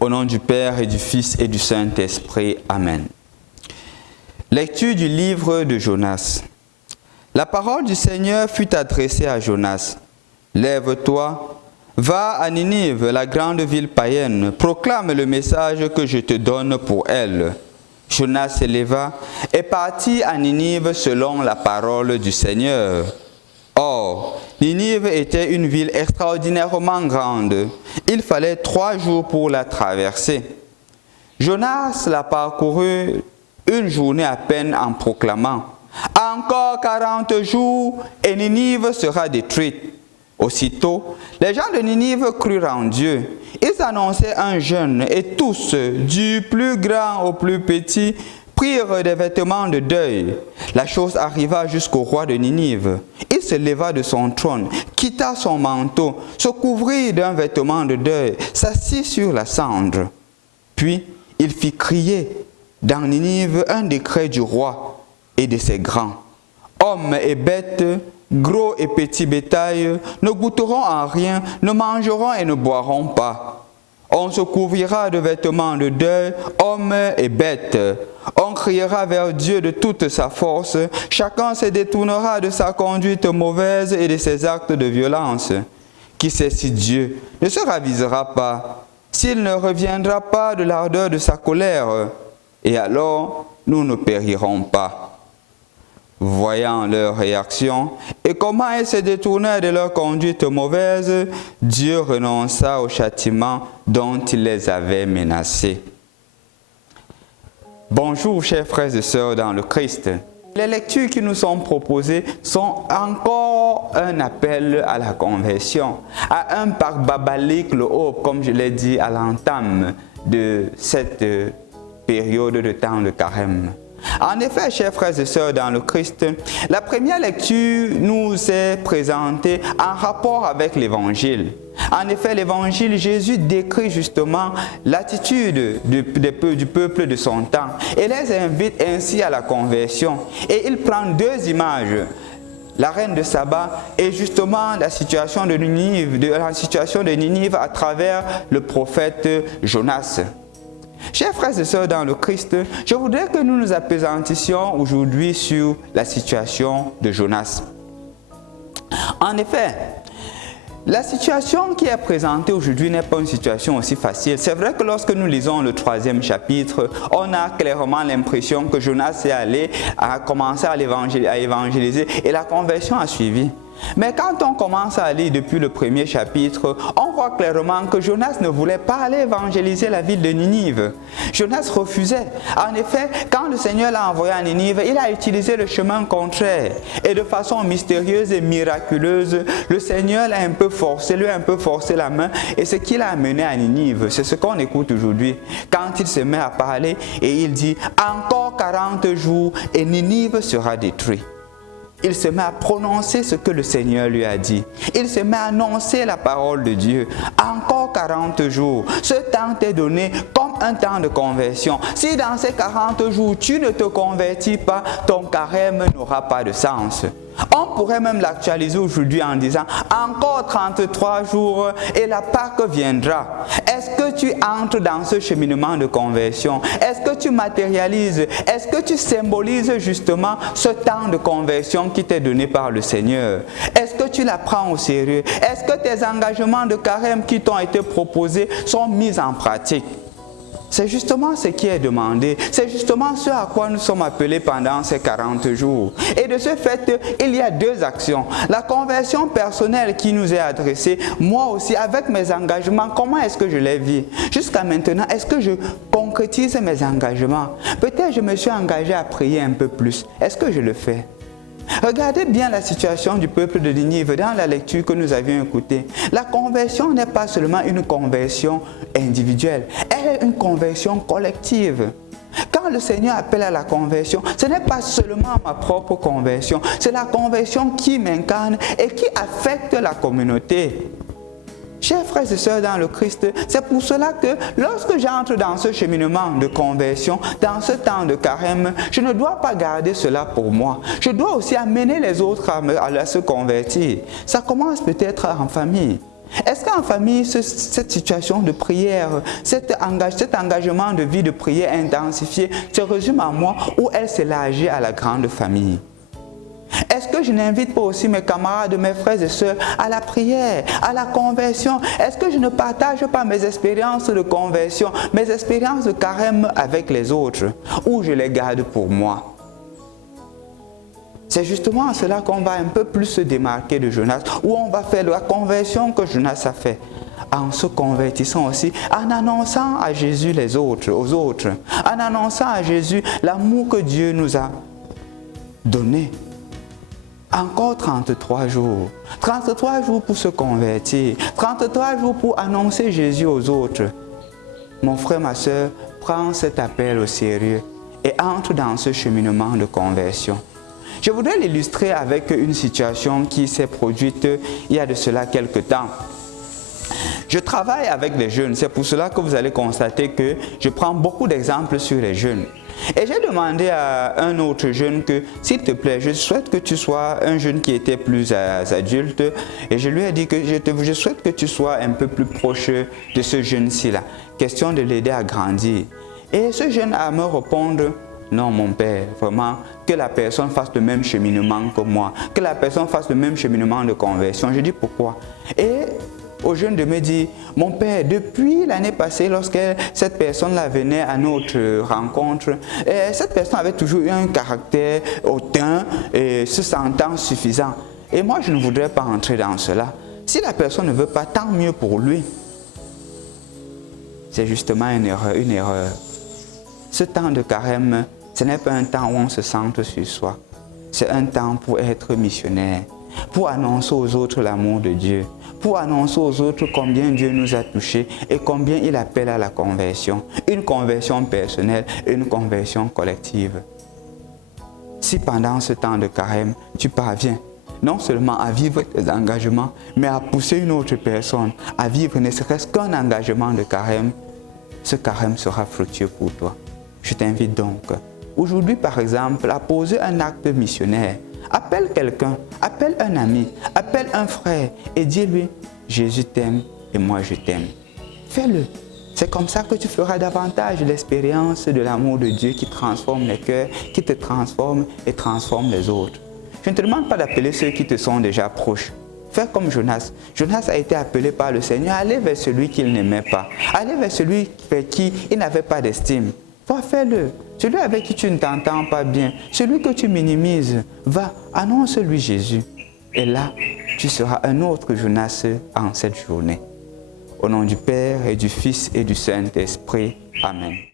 Au nom du Père et du Fils et du Saint-Esprit. Amen. Lecture du livre de Jonas. La parole du Seigneur fut adressée à Jonas. Lève-toi, va à Ninive, la grande ville païenne, proclame le message que je te donne pour elle. Jonas se leva et partit à Ninive selon la parole du Seigneur. Or, Ninive était une ville extraordinairement grande. Il fallait 3 jours pour la traverser. Jonas la parcourut une journée à peine en proclamant « Encore 40 jours et Ninive sera détruite ». Aussitôt, les gens de Ninive crurent en Dieu. Ils annonçaient un jeûne et tous, du plus grand au plus petit, prirent des vêtements de deuil. La chose arriva jusqu'au roi de Ninive. Il se leva de son trône, quitta son manteau, se couvrit d'un vêtement de deuil, s'assit sur la cendre. Puis, il fit crier dans Ninive un décret du roi et de ses grands. Hommes et bêtes, gros et petits bétail, ne goûteront en rien, ne mangeront et ne boiront pas. On se couvrira de vêtements de deuil, hommes et bêtes. On criera vers Dieu de toute sa force. Chacun se détournera de sa conduite mauvaise et de ses actes de violence. Qui sait si Dieu ne se ravisera pas, s'il ne reviendra pas de l'ardeur de sa colère, et alors nous ne périrons pas. Voyant leur réaction et comment ils se tournaient de leur conduite mauvaise, Dieu renonça au châtiment dont il les avait menacés. Bonjour chers frères et sœurs dans le Christ. Les lectures qui nous sont proposées sont encore un appel à la conversion, à un barbabalique le haut, comme je l'ai dit à l'entame de cette période de temps de carême. En effet, chers frères et sœurs dans le Christ, la première lecture nous est présentée en rapport avec l'Évangile. En effet, l'Évangile, Jésus décrit justement l'attitude du peuple de son temps et les invite ainsi à la conversion. Et il prend 2 images. La reine de Saba et justement la situation de Ninive à travers le prophète Jonas. Chers frères et sœurs dans le Christ, je voudrais que nous nous appesantissions aujourd'hui sur la situation de Jonas. En effet, la situation qui est présentée aujourd'hui n'est pas une situation aussi facile. C'est vrai que lorsque nous lisons le 3e chapitre, on a clairement l'impression que Jonas est allé, a commencé à évangéliser et la conversion a suivi. Mais quand on commence à lire depuis le 1er chapitre, on voit clairement que Jonas ne voulait pas aller évangéliser la ville de Ninive. Jonas refusait. En effet, quand le Seigneur l'a envoyé à Ninive, il a utilisé le chemin contraire. Et de façon mystérieuse et miraculeuse, le Seigneur lui a un peu forcé la main. Et ce qui l'a amené à Ninive, c'est ce qu'on écoute aujourd'hui. Quand il se met à parler et il dit « Encore 40 jours et Ninive sera détruit ». Il se met à prononcer ce que le Seigneur lui a dit. Il se met à annoncer la parole de Dieu. Encore 40 jours. Ce temps t'est donné comme un temps de conversion. Si dans ces 40 jours, tu ne te convertis pas, ton carême n'aura pas de sens. On pourrait même l'actualiser aujourd'hui en disant encore 33 jours et la Pâque viendra. Est-ce que tu entres dans ce cheminement de conversion? Est-ce que tu matérialises? Est-ce que tu symbolises justement ce temps de conversion qui t'est donné par le Seigneur? Est-ce que tu la prends au sérieux? Est-ce que tes engagements de carême qui t'ont été proposés sont mis en pratique? C'est justement ce qui est demandé. C'est justement ce à quoi nous sommes appelés pendant ces 40 jours. Et de ce fait, il y a 2 actions. La conversion personnelle qui nous est adressée, moi aussi, avec mes engagements, comment est-ce que je les vis? Jusqu'à maintenant, est-ce que je concrétise mes engagements? Peut-être je me suis engagé à prier un peu plus. Est-ce que je le fais? Regardez bien la situation du peuple de Ninive dans la lecture que nous avions écoutée. La conversion n'est pas seulement une conversion individuelle, elle est une conversion collective. Quand le Seigneur appelle à la conversion, ce n'est pas seulement ma propre conversion, c'est la conversion qui m'incarne et qui affecte la communauté. Chers frères et sœurs dans le Christ, c'est pour cela que lorsque j'entre dans ce cheminement de conversion, dans ce temps de carême, je ne dois pas garder cela pour moi. Je dois aussi amener les autres à se convertir. Ça commence peut-être en famille. Est-ce qu'en famille, cette situation de prière, cet engagement de vie de prière intensifié se résume à moi ou elle s'élargit à la grande famille? Est-ce que je n'invite pas aussi mes camarades, mes frères et sœurs à la prière, à la conversion? Est-ce que je ne partage pas mes expériences de conversion, mes expériences de carême avec les autres, ou je les garde pour moi? C'est justement à cela qu'on va un peu plus se démarquer de Jonas, où on va faire la conversion que Jonas a fait, en se convertissant aussi, en annonçant à Jésus aux autres, en annonçant à Jésus l'amour que Dieu nous a donné. Encore 33 jours. 33 jours pour se convertir. 33 jours pour annoncer Jésus aux autres. Mon frère, ma soeur, prends cet appel au sérieux et entre dans ce cheminement de conversion. Je voudrais l'illustrer avec une situation qui s'est produite il y a de cela quelques temps. Je travaille avec les jeunes, c'est pour cela que vous allez constater que je prends beaucoup d'exemples sur les jeunes. Et j'ai demandé à un autre jeune que, s'il te plaît, je souhaite que tu sois un jeune qui était plus adulte. Et je lui ai dit que je souhaite que tu sois un peu plus proche de ce jeune-ci là. Question de l'aider à grandir. Et ce jeune a me répondre, non mon père, vraiment, que la personne fasse le même cheminement que moi. Que la personne fasse le même cheminement de conversion. Je dis pourquoi? Et au jeune de me dire, mon père, depuis l'année passée, lorsque cette personne-là venait à notre rencontre, cette personne avait toujours eu un caractère hautain et se sentant suffisant. Et moi, je ne voudrais pas entrer dans cela. Si la personne ne veut pas, tant mieux pour lui. C'est justement une erreur. Ce temps de carême, ce n'est pas un temps où on se centre sur soi. C'est un temps pour être missionnaire, pour annoncer aux autres l'amour de Dieu, pour annoncer aux autres combien Dieu nous a touchés et combien il appelle à la conversion. Une conversion personnelle et une conversion collective. Si pendant ce temps de carême, tu parviens non seulement à vivre tes engagements, mais à pousser une autre personne à vivre ne serait-ce qu'un engagement de carême, ce carême sera fructueux pour toi. Je t'invite donc, aujourd'hui par exemple, à poser un acte missionnaire. Appelle quelqu'un, appelle un ami, appelle un frère et dis-lui, Jésus t'aime et moi je t'aime. Fais-le. C'est comme ça que tu feras davantage l'expérience de l'amour de Dieu qui transforme les cœurs, qui te transforme et transforme les autres. Je ne te demande pas d'appeler ceux qui te sont déjà proches. Fais comme Jonas. Jonas a été appelé par le Seigneur à aller vers celui qu'il n'aimait pas, aller vers celui vers qui il n'avait pas d'estime. Toi, fais-le. Celui avec qui tu ne t'entends pas bien, celui que tu minimises, va, annonce-lui Jésus. Et là, tu seras un autre Jonas en cette journée. Au nom du Père et du Fils et du Saint-Esprit. Amen.